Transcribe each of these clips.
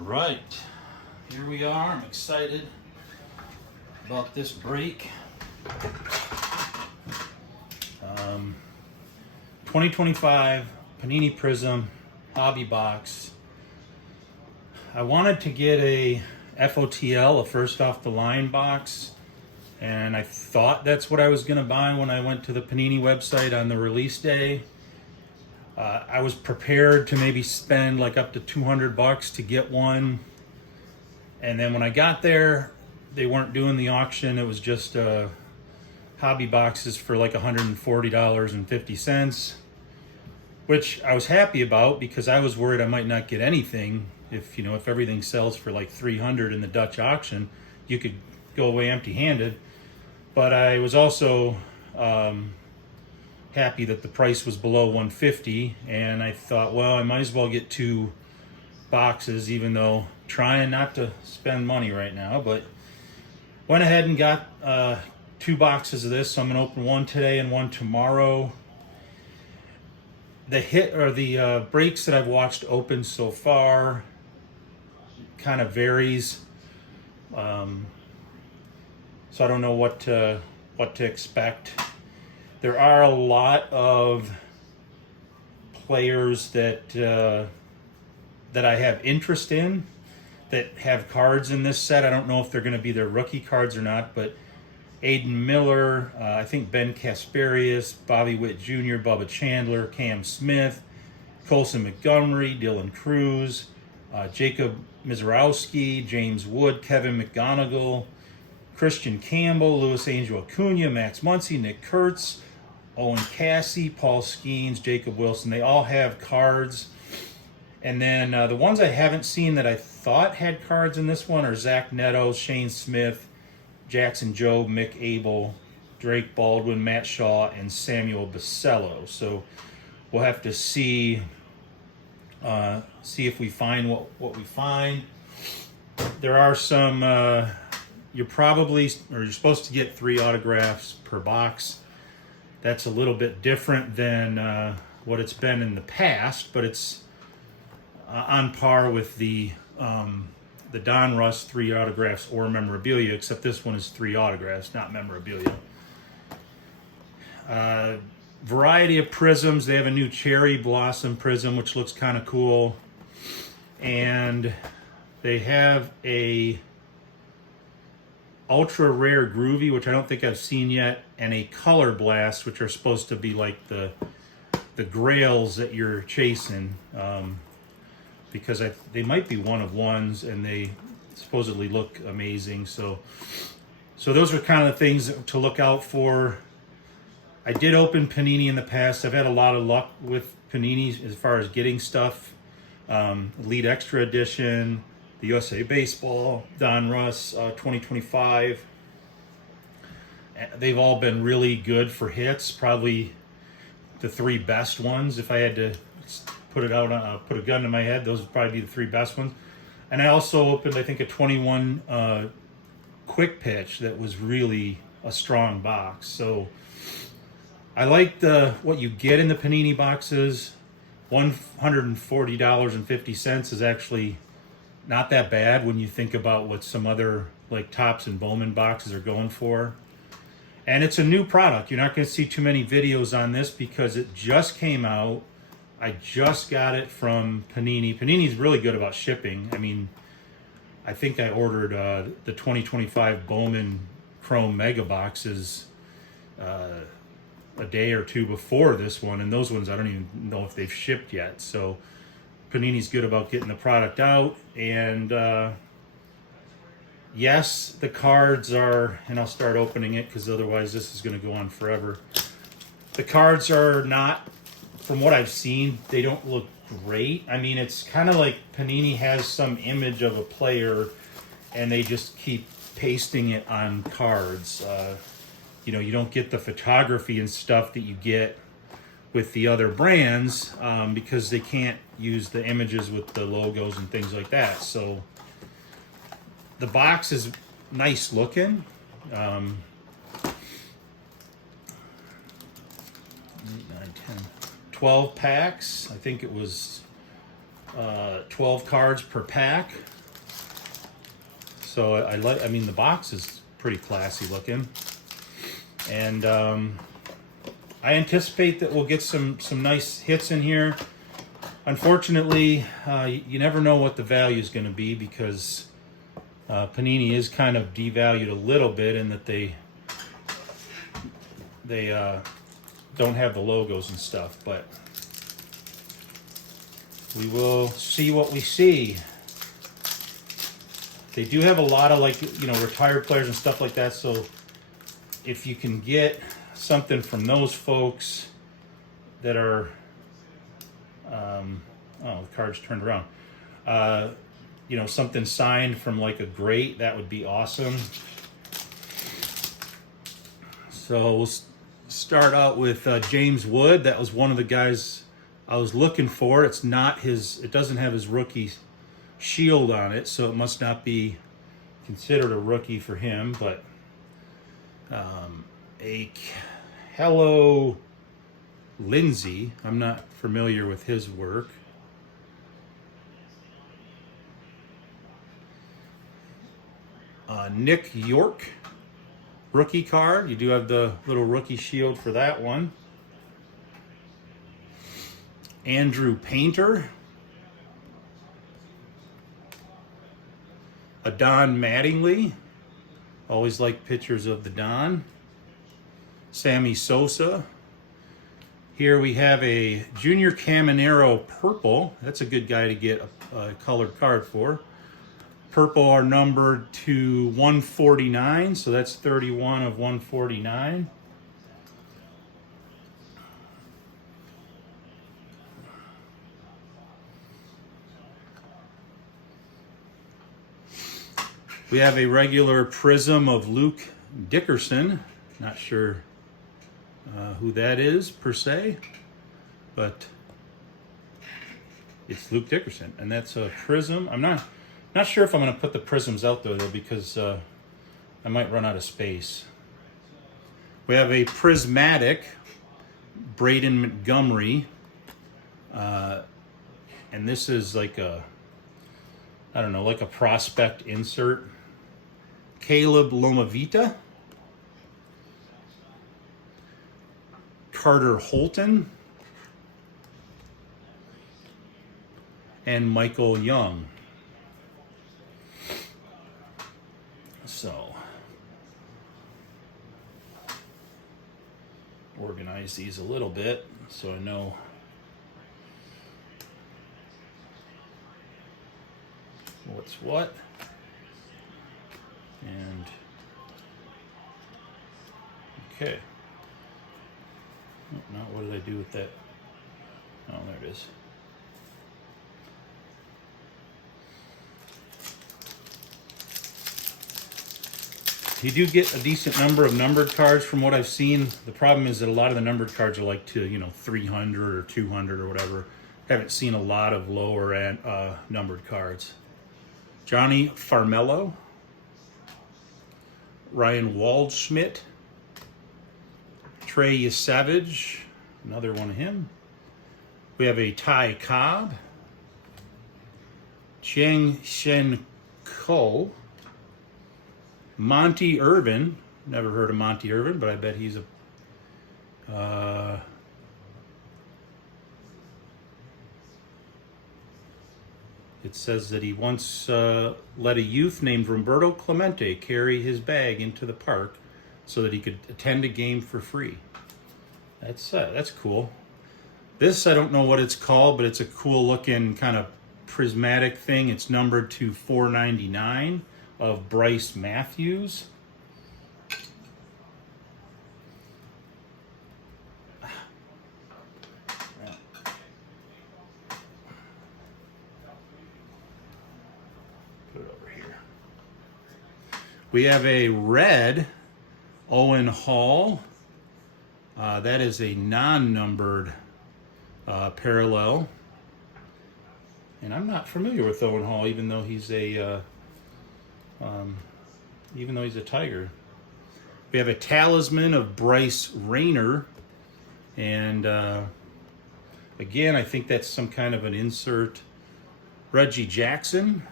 All right, here we are. I'm excited about this break. 2025 Panini Prizm Hobby Box. I wanted to get a FOTL, a first off the line box, and I thought that's what I was going to buy when I went to the Panini website on the release day. I was prepared to maybe spend like up to $200 to get one, and then when I got there, they weren't doing the auction. It was just hobby boxes for like $140.50, which I was happy about because I was worried I might not get anything. If everything sells for like $300 in the Dutch auction, you could go away empty-handed. But I was also happy that the price was below $150, and I thought, well, I might as well get two boxes, even though trying not to spend money right now. But went ahead and got two boxes of this, so I'm going to open one today and one tomorrow. The breaks that I've watched open so far kind of varies, so I don't know what to expect. There are a lot of players that I have interest in that have cards in this set. I don't know if they're going to be their rookie cards or not, but Aiden Miller, I think Ben Kasparius, Bobby Witt Jr., Bubba Chandler, Cam Smith, Colson Montgomery, Dylan Cruz, Jacob Mizrowski, James Wood, Kevin McGonigal, Christian Campbell, Luis Angel Acuna, Max Muncy, Nick Kurtz, Owen Cassie, Paul Skeens, Jacob Wilson. They all have cards. And then the ones I haven't seen that I thought had cards in this one are Zach Neto, Shane Smith, Jackson Jobe, Mick Abel, Drake Baldwin, Matt Shaw, and Samuel Basello. So we'll have to see if we find what we find. There are some, you're supposed to get 3 autographs per box. That's a little bit different than what it's been in the past, but it's on par with the Don Russ 3 autographs or memorabilia, except this one is 3 autographs, not memorabilia. Variety of prisms. They have a new cherry blossom prism, which looks kind of cool. And they have a ultra rare groovy, which I don't think I've seen yet, and a color blast, which are supposed to be like the grails that you're chasing, because they might be one of ones, and they supposedly look amazing. So those are kind of the things to look out for. I did open Panini in the past. I've had a lot of luck with Panini as far as getting stuff. Elite Extra Edition, the USA Baseball, Don Russ 2025. They've all been really good for hits. Probably the 3 best ones. If I had to put a gun to my head, those would probably be the 3 best ones. And I also opened, I think, a 21 quick pitch that was really a strong box. So I like what you get in the Panini boxes. $140.50 is actually not that bad when you think about what some other like Topps and Bowman boxes are going for. And it's a new product. You're not going to see too many videos on this because it just came out. I just got it from Panini. Panini's really good about shipping. I mean, I think I ordered the 2025 Bowman Chrome Mega boxes a day or two before this one, and those ones I don't even know if they've shipped yet. So Panini's good about getting the product out. And yes, the cards are, and I'll start opening it because otherwise this is going to go on forever. The cards are not, from what I've seen, they don't look great. I mean, it's kind of like Panini has some image of a player and they just keep pasting it on cards. You don't get the photography and stuff that you get with the other brands because they can't use the images with the logos and things like that. So the box is nice looking. 8, 9, 10, 12 packs. I think it was 12 cards per pack. So I mean, the box is pretty classy looking. And I anticipate that we'll get some nice hits in here. Unfortunately, you never know what the value is going to be, because Panini is kind of devalued a little bit in that they don't have the logos and stuff, but we will see what we see. They do have a lot of, like, you know, retired players and stuff like that, so if you can get something from those folks that are oh, the card's turned around, you know, something signed from like a great, that would be awesome. So we'll start out with James Wood. That was one of the guys I was looking for. It's not his, it doesn't have his rookie shield on it, so it must not be considered a rookie for him. But a Hello Lindsay, I'm not familiar with his work. Nick York, rookie card. You do have the little rookie shield for that one. Andrew Painter. A Don Mattingly. Always like pictures of the Don. Sammy Sosa. Here we have a Junior Caminero purple. That's a good guy to get a colored card for. Purple are numbered to 149, so that's 31 of 149. We have a regular Prizm of Luke Dickerson. Not sure who that is per se, but it's Luke Dickerson, and that's a Prizm. I'm not sure if I'm going to put the Prizms out there, though, because I might run out of space. We have a prismatic Braden Montgomery, and this is like a, I don't know, like a prospect insert. Caleb Lomavita. Carter Holton. And Michael Young. So, organize these a little bit so I know what's what. And okay. Now what did I do with that? Oh, there it is. You do get a decent number of numbered cards from what I've seen. The problem is that a lot of the numbered cards are like to, you know, 300 or 200 or whatever. Haven't seen a lot of lower end numbered cards. Johnny Farmello. Ryan Waldschmidt. Trey Savage. Another one of him. We have a Ty Cobb. Cheng Shen Ko. Monty Irvin. Never heard of Monty Irvin, but I bet he's a... it says that he once let a youth named Roberto Clemente carry his bag into the park so that he could attend a game for free. That's cool. This, I don't know what it's called, but it's a cool looking kind of prismatic thing. It's numbered to 499 of Bryce Matthews. Put it over here. We have a red Owen Hall. That is a non-numbered parallel. And I'm not familiar with Owen Hall, even though he's a Tiger. We have a talisman of Bryce Rayner, and again, I think that's some kind of an insert Reggie Jackson,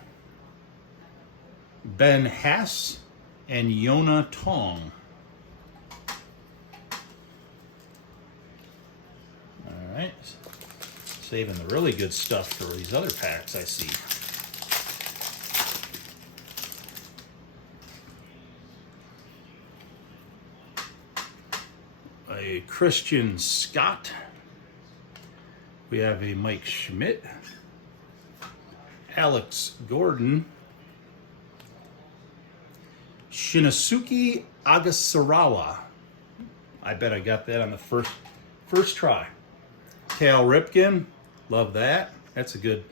Ben Hess, and Yona Tong. All right, saving the really good stuff for these other packs I see. A Christian Scott. We have a Mike Schmidt, Alex Gordon, Shinosuke Agasarawa. I bet I got that on the first try. Cal Ripken, love that. That's a good.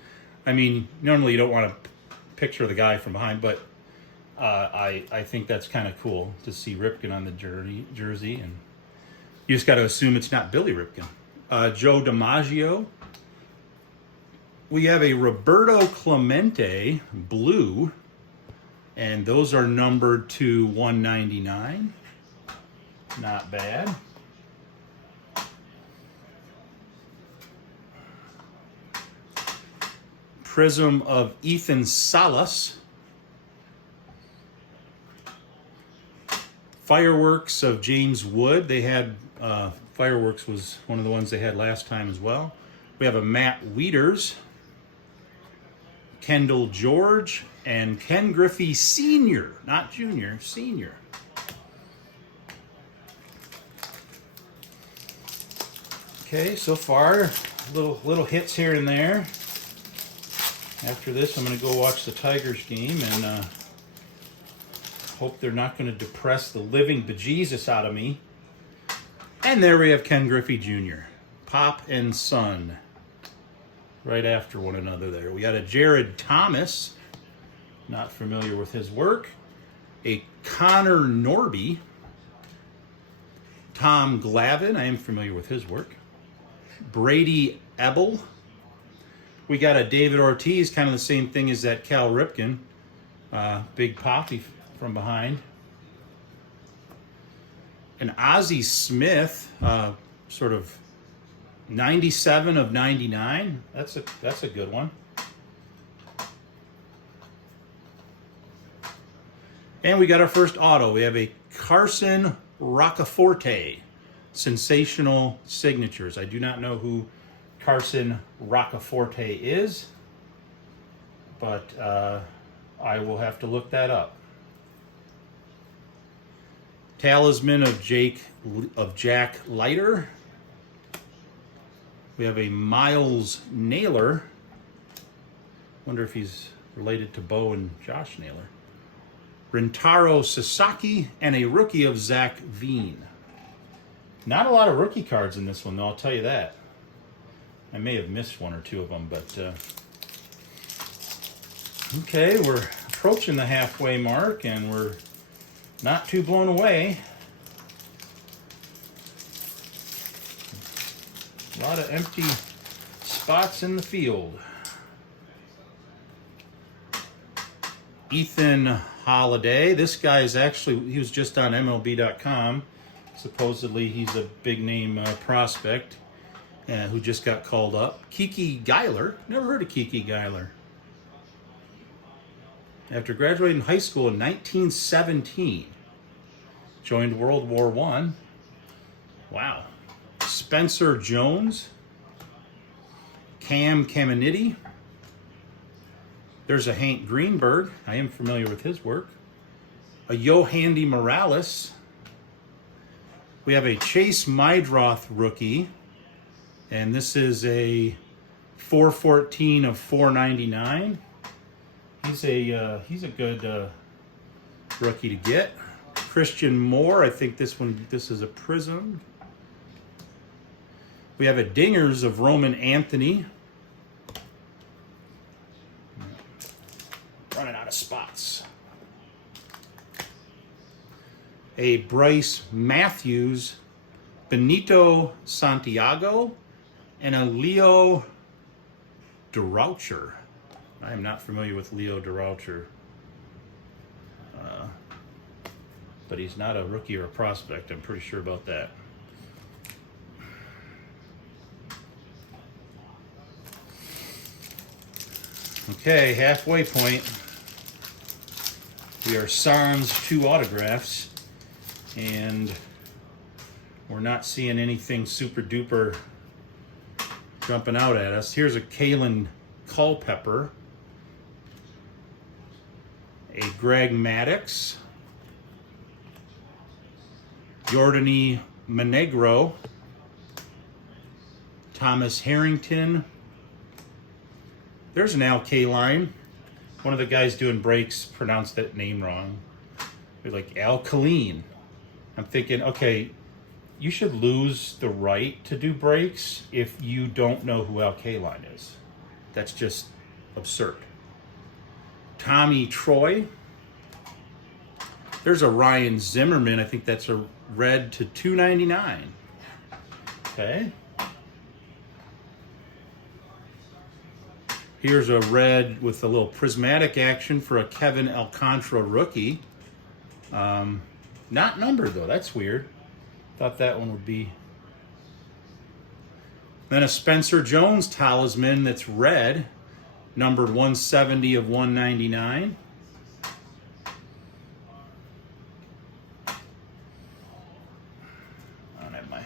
I mean, normally you don't want to picture the guy from behind, but I think that's kind of cool to see Ripken on the jersey, and you just got to assume it's not Billy Ripken. Joe DiMaggio. We have a Roberto Clemente blue, and those are numbered to 199. Not bad. Prizm of Ethan Salas. Fireworks of James Wood. They had Fireworks was one of the ones they had last time as well. We have a Matt Wieters, Kendall George, and Ken Griffey Sr., not Junior, Sr. Okay, so far, little hits here and there. After this, I'm going to go watch the Tigers game and hope they're not going to depress the living bejesus out of me. And there we have Ken Griffey Jr., Pop and Son, right after one another there. We got a Jared Thomas, not familiar with his work. A Connor Norby. Tom Glavine, I am familiar with his work. Brady Ebel. We got a David Ortiz, kind of the same thing as that Cal Ripken. Big Poppy from behind. An Ozzie Smith, sort of 97 of 99. That's a good one. And we got our first auto. We have a Carson Roccaforte, Sensational Signatures. I do not know who Carson Roccaforte is, but I will have to look that up. Talisman of Jack Leiter. We have a Miles Naylor. Wonder if he's related to Bo and Josh Naylor. Rintaro Sasaki, and a rookie of Zach Veen. Not a lot of rookie cards in this one, though, I'll tell you that. I may have missed one or two of them, but okay, we're approaching the halfway mark, and we're not too blown away. A lot of empty spots in the field. Ethan Holiday. This guy is actually, he was just on MLB.com. Supposedly he's a big name prospect who just got called up. Kiki Geiler. Never heard of Kiki Geiler. After graduating high school in 1917, joined World War I. Wow. Spencer Jones. Cam Caminiti. There's a Hank Greenberg. I am familiar with his work. A Yohandy Morales. We have a Chase Mydroth rookie. And this is a 414 of 499. He's a good rookie to get. Christian Moore, I think this is a Prizm. We have a Dingers of Roman Anthony. Running out of spots. A Bryce Matthews, Benito Santiago, and a Leo Durocher. I am not familiar with Leo Durocher, but he's not a rookie or a prospect. I'm pretty sure about that. Okay, halfway point. We are sans 2 autographs, and we're not seeing anything super duper jumping out at us. Here's a Kalen Culpepper, a Greg Maddux, Jordany Monegro, Thomas Harrington. There's an Al Kaline. One of the guys doing breaks pronounced that name wrong. They're like Al Kaline. I'm thinking, okay, you should lose the right to do breaks if you don't know who Al Kaline is. That's just absurd. Tommy Troy. There's a Ryan Zimmerman. I think that's a red to $2.99. Okay. Here's a red with a little prismatic action for a Kevin Alcantara rookie. Not numbered though, that's weird. Thought that one would be. Then a Spencer Jones talisman that's red, numbered 170 of 199. I don't have my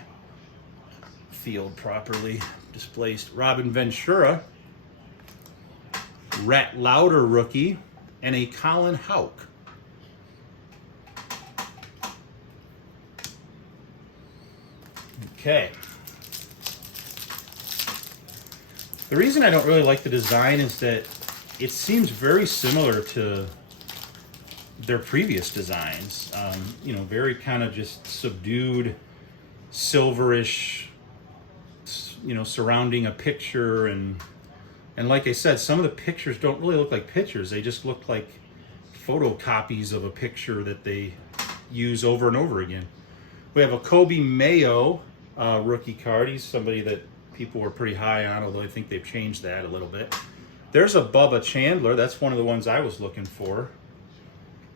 field properly displaced. Robin Ventura. Rhett Lauder rookie, and a Colin Houck. Okay. The reason I don't really like the design is that it seems very similar to their previous designs. You know, very kind of just subdued, silverish, you know, surrounding a picture. And like I said, some of the pictures don't really look like pictures. They just look like photocopies of a picture that they use over and over again. We have a Kobe Mayo rookie card. He's somebody that people were pretty high on, although I think they've changed that a little bit. There's a Bubba Chandler. That's one of the ones I was looking for.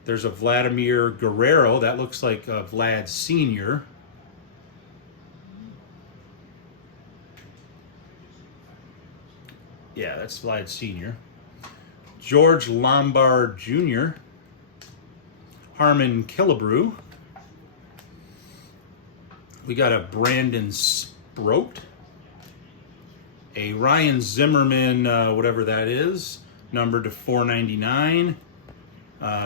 There's a Vladimir Guerrero. That looks like Vlad Sr. Yeah, that's Vlad Sr. George Lombard Jr. Harmon Killebrew. We got a Brandon Sproat. A Ryan Zimmerman, whatever that is, numbered to $4.99.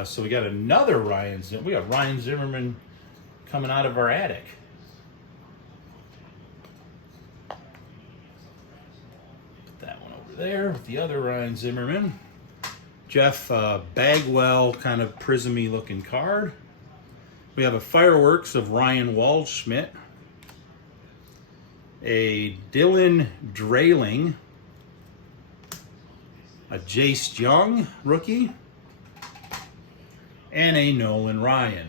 So we got another Ryan Zimmerman. We got Ryan Zimmerman coming out of our attic. There with the other Ryan Zimmerman. Jeff Bagwell, kind of prismy looking card. We have a Fireworks of Ryan Waldschmidt. A Dylan Drayling. A Jace Jung rookie. And a Nolan Ryan.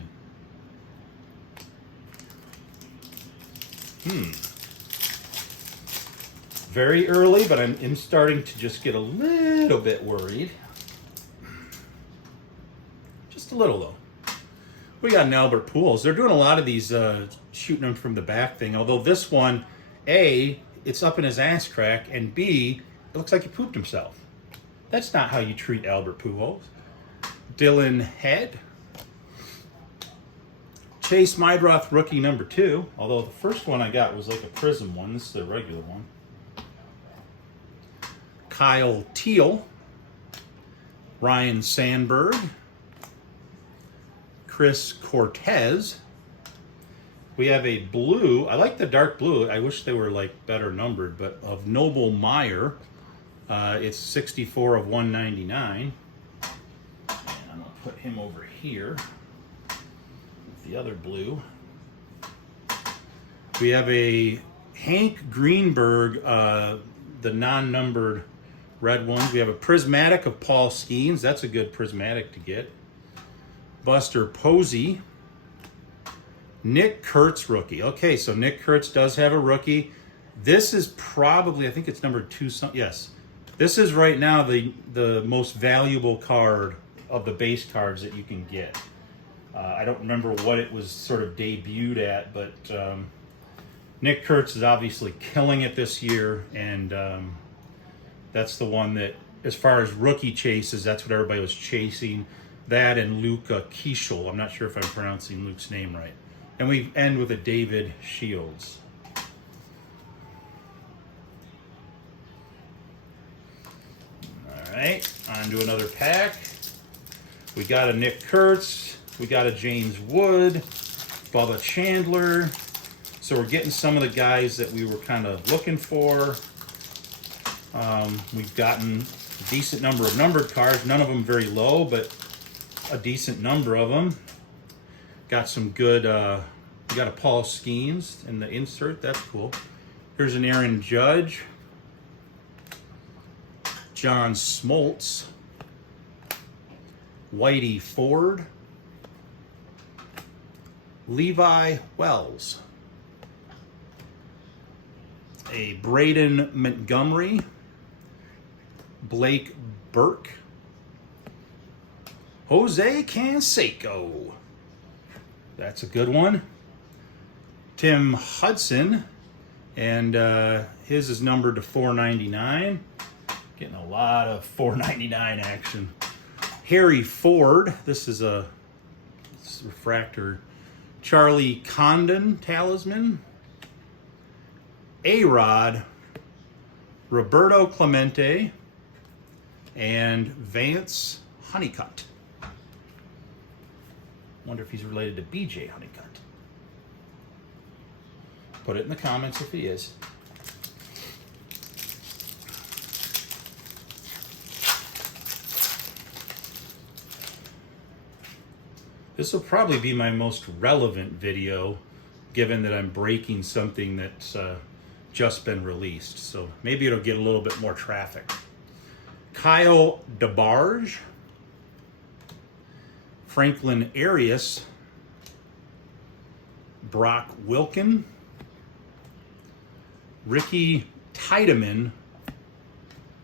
Very early, but I'm starting to just get a little bit worried. Just a little, though. We got an Albert Pujols. They're doing a lot of these shooting them from the back thing, although this one, A, it's up in his ass crack, and B, it looks like he pooped himself. That's not how you treat Albert Pujols. Dylan Head. Chase Mydroth rookie number 2, although the first one I got was like a Prizm one. This is the regular one. Kyle Teal, Ryan Sandberg, Chris Cortez. We have a blue, I like the dark blue, I wish they were like better numbered, but of Noble Meyer. It's 64 of 199. And I'm gonna put him over here with the other blue. We have a Hank Greenberg, the non-numbered red ones. We have a prismatic of Paul Skeens. That's a good prismatic to get. Buster Posey. Nick Kurtz rookie. Okay, so Nick Kurtz does have a rookie. This is probably, I think it's number 2. Yes. This is right now the most valuable card of the base cards that you can get. I don't remember what it was sort of debuted at, but Nick Kurtz is obviously killing it this year, and that's the one that as far as rookie chases, that's what everybody was chasing. That and Luca Kiesel. I'm not sure if I'm pronouncing Luke's name right. And we end with a David Shields. All right, on to another pack. We got a Nick Kurtz. We got a James Wood, Bubba Chandler. So we're getting some of the guys that we were kind of looking for. We've gotten a decent number of numbered cards. None of them very low, but a decent number of them. Got some good, we got a Paul Skeens in the insert. That's cool. Here's an Aaron Judge. John Smoltz. Whitey Ford. Levi Wells. A Braden Montgomery. Blake Burke. Jose Canseco. That's a good one. Tim Hudson. And his is numbered to 499. Getting a lot of 499 action. Harry Ford. This is a refractor. Charlie Condon Talisman. A-Rod. Roberto Clemente. And Vance Honeycutt. Wonder if he's related to BJ Honeycutt. Put it in the comments if he is. This will probably be my most relevant video, given that I'm breaking something that's just been released. So maybe it'll get a little bit more traffic. Kyle DeBarge. Franklin Arias. Brock Wilkin. Ricky Tiedemann.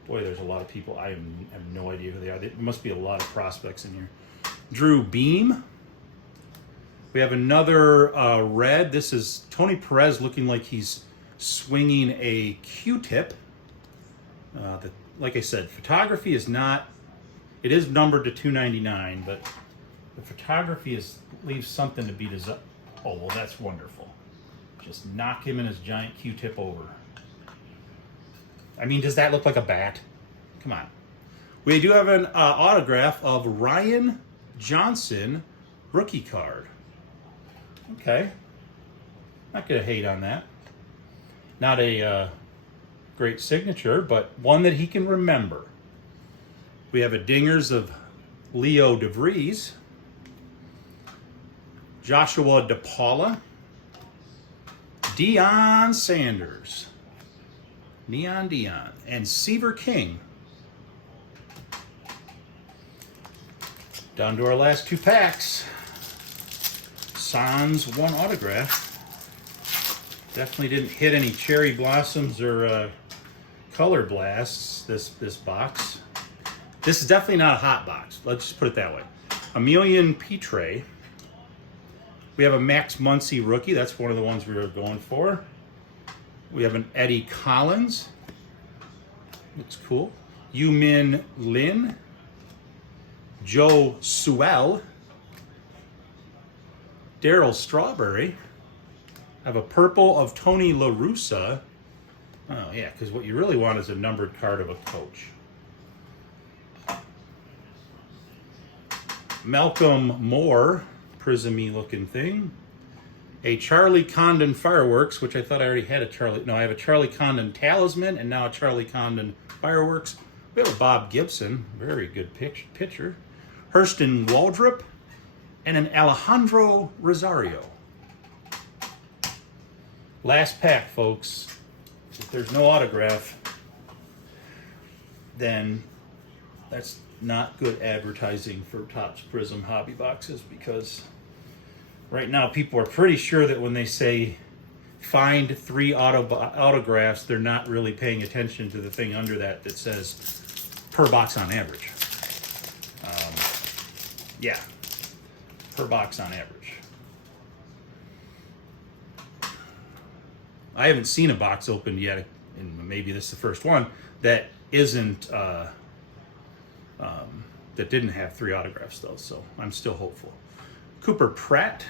Boy, there's a lot of people. I have no idea who they are. There must be a lot of prospects in here. Drew Beam. We have another red. This is Tony Perez looking like he's swinging a Q-tip. Like I said, photography is not, it is numbered to 299, but the photography leaves something to be desired. Oh, well, that's wonderful. Just knock him and his giant Q-tip over. I mean, does that look like a bat? Come on. We do have an autograph of Ryan Johnson, rookie card. Okay. Not going to hate on that. Not a great signature, but one that he can remember. We have a dingers of Leo DeVries, Joshua DePaula, Deion Sanders, Neon Deion, and Seaver King. Down to our last two packs. Sans one autograph. Definitely didn't hit any cherry blossoms or color blasts this box. This is definitely not a hot box. Let's just put it that way. Emilian Petre. We have a Max Muncy rookie. That's one of the ones we were going for. We have an Eddie Collins. Looks cool. Yumin Lin. Joe Sewell. Daryl Strawberry. I have a purple of Tony La Russa. Oh, yeah, because what you really want is a numbered card of a coach. Malcolm Moore, Prizm-y looking thing. A Charlie Condon Fireworks, which I thought I already had a Charlie. No, I have a Charlie Condon Talisman and now a Charlie Condon Fireworks. We have a Bob Gibson, very good pitcher. Hurston Waldrop, and an Alejandro Rosario. Last pack, folks. If there's no autograph, then that's not good advertising for Topps Prizm hobby boxes, because right now people are pretty sure that when they say find 3 autographs, they're not really paying attention to the thing under that says per box on average. Yeah, per box on average. I haven't seen a box opened yet, and maybe this is the first one, that isn't that didn't have 3 autographs though, so I'm still hopeful. Cooper Pratt,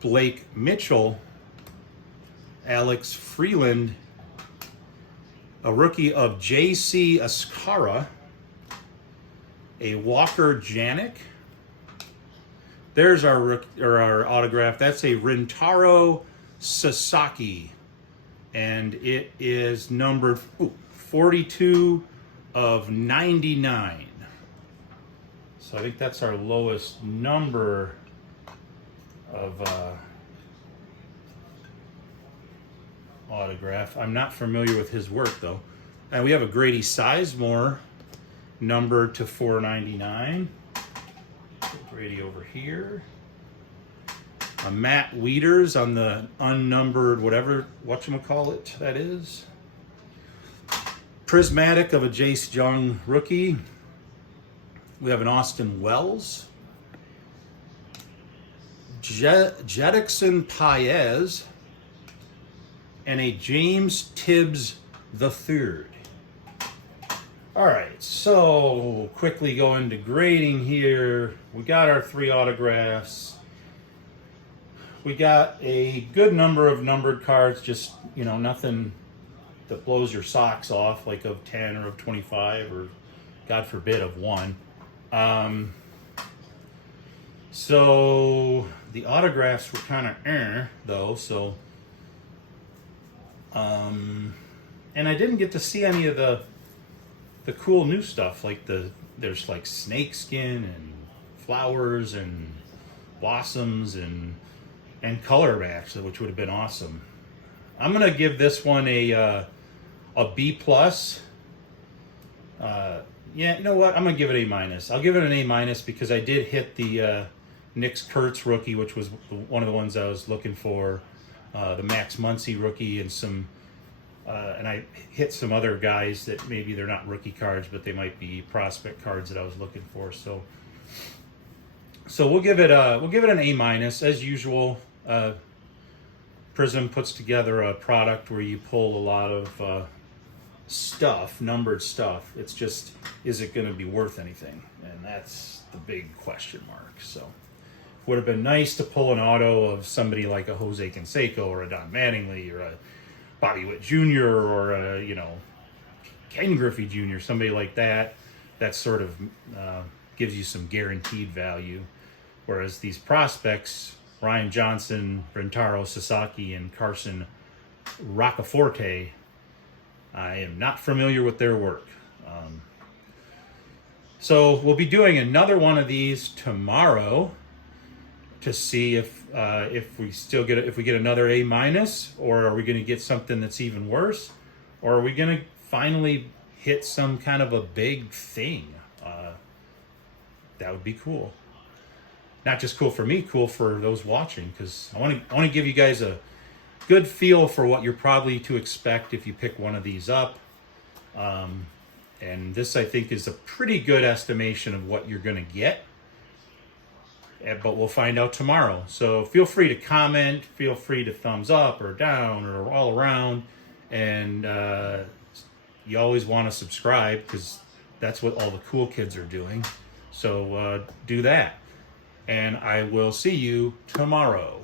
Blake Mitchell, Alex Freeland, a rookie of J.C. Ascara, a Walker Janik. There's our autograph. That's a Rintaro Sasaki, and it is numbered 42 of 99. So I think that's our lowest number of autograph. I'm not familiar with his work though. And we have a Grady Sizemore numbered to 499. Put Grady over here. A Matt Wieters on the unnumbered whatchamacallit that is. Prismatic of a Jace Jung rookie. We have an Austin Wells. Jedickson Paez. And a James Tibbs III. All right, so quickly going to grading here. We got our 3 autographs. We got a good number of numbered cards, just, you know, nothing that blows your socks off, like of 10 or of 25 or, God forbid, of 1. So the autographs were kind of though, so... and I didn't get to see any of the cool new stuff, like there's like snake skin and flowers and blossoms and color match, which would have been awesome. I'm gonna give this one a B plus. Yeah, you know what? I'm gonna give it A minus. I'll give it an A minus because I did hit the Nick's Kurtz rookie, which was one of the ones I was looking for. The Max Muncy rookie and some, and I hit some other guys that maybe they're not rookie cards, but they might be prospect cards that I was looking for. So we'll give it an A minus as usual. Prizm puts together a product where you pull a lot of stuff, numbered stuff. It's just, is it going to be worth anything? And that's the big question mark. So. Would have been nice to pull an auto of somebody like a Jose Canseco or a Don Mattingly or a Bobby Witt Jr. or a, you know, Ken Griffey Jr., somebody like that. That sort of gives you some guaranteed value. Whereas these prospects, Ryan Johnson, Rintaro Sasaki, and Carson Roccaforte, I am not familiar with their work. So we'll be doing another one of these tomorrow to see if we still get if we get another A minus, or are we going to get something that's even worse, or are we going to finally hit some kind of a big thing? That would be cool. Not just cool for me, cool for those watching, because I want to give you guys a good feel for what you're probably to expect if you pick one of these up. And this, I think, is a pretty good estimation of what you're going to get. But we'll find out tomorrow. So feel free to comment, feel free to thumbs up or down or all around. And you always want to subscribe because that's what all the cool kids are doing. So do that. And I will see you tomorrow.